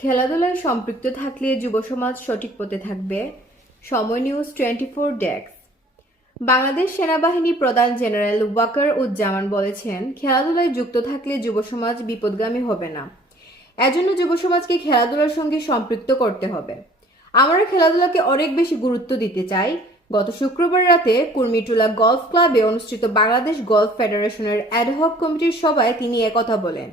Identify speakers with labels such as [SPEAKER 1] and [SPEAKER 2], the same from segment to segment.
[SPEAKER 1] খেলাধুলায় সম্পৃক্ত থাকলে যুব সমাজ সঠিক পথে থাকবে। সময় news twenty four desk. Bangladesh সেনাবাহিনী প্রধান জেনারেল ওয়াকার উজ্জামান বলেছেন, খেলাধুলায় যুক্ত থাকলে যুব সমাজ বিপদগামী হবে না। এজন্য যুব সমাজকে খেলাধুলার সঙ্গে সম্পৃক্ত করতে হবে। আমরা খেলাধুলাকে অনেক বেশি গুরুত্ব দিতে চাই। গত শুক্রবার রাতে কুর্মিটুলা গলফ ক্লাবে অনুষ্ঠিত বাংলাদেশ গলফ ফেডারেশনের অ্যাডহক কমিটির সভায় তিনি একথা বলেন।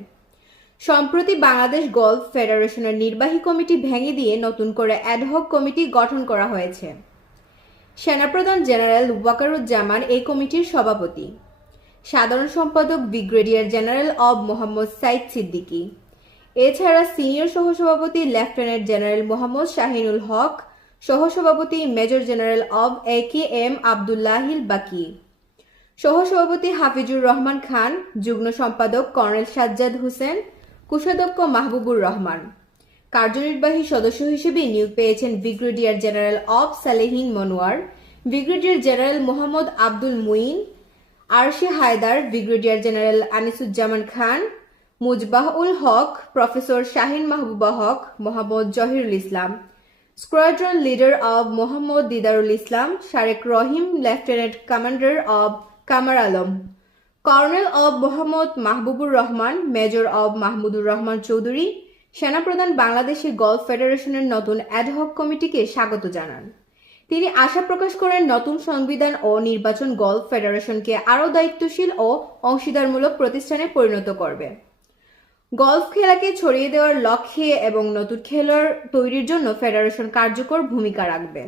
[SPEAKER 1] সম্প্রতি বাংলাদেশ গলফ ফেডারেশনের নির্বাহী কমিটি ভেঙে দিয়ে নতুন করে অ্যাডহক কমিটি গঠন করা হয়েছে। সেনাপ্রধান জেনারেল ওয়াকারুজ্জামান এই কমিটির সভাপতি। সাধারণ সম্পাদক ব্রিগেডিয়ার জেনারেল অব মোহাম্মদ সাইদ সিদ্দিকী। এছাড়া সিনিয়র সহসভাপতি লেফটেন্যান্ট জেনারেল মোহাম্মদ শাহিনুল হক, সহসভাপতি major general of A K M Abdullahil Baqi. সহসভাপতি হাফিজুর রহমান খান, যুগ্ম সম্পাদক কর্নেল সাজ্জাদ হোসেন কোষাধ্যক্ষ মাহবুবুর রহমান। কার্যনির্বাহী সদস্য হিসেবে নিয়োগ পেয়েছেন brigadier general of Salehin Monowar, brigadier general Mohammad Abdul Muin, Arshi Haider, brigadier general Aniszzaman Khan, Mujbahul Haque, professor Shahin Mahbuba Haque, Mohammad Zahirul Islam. Squadron leader of Mohammad Didarul Islam, Sharek Rahim, lieutenant commander অব Kamar Alam. Colonel অব Mohammad Mahbubur Rahman, major অব মাহমুদুর রহমান চৌধুরী, সেনাপ্রধান Bangladeshi golf ফেডারেশনের নতুন ad hoc কমিটিকে স্বাগত জানান। তিনি আশা প্রকাশ করেন নতুন সংবিধান ও নির্বাচন গল্ফ ফেডারেশনকে আরও দায়িত্বশীল ও অংশীদারমূলক প্রতিষ্ঠানে পরিণত করবে। গলফ খেলাকে ছড়িয়ে দেওয়ার লক্ষ্যে এবং নতুন খেলোয়াড় তৈরির জন্য ফেডারেশন কার্যকর ভূমিকা রাখবে।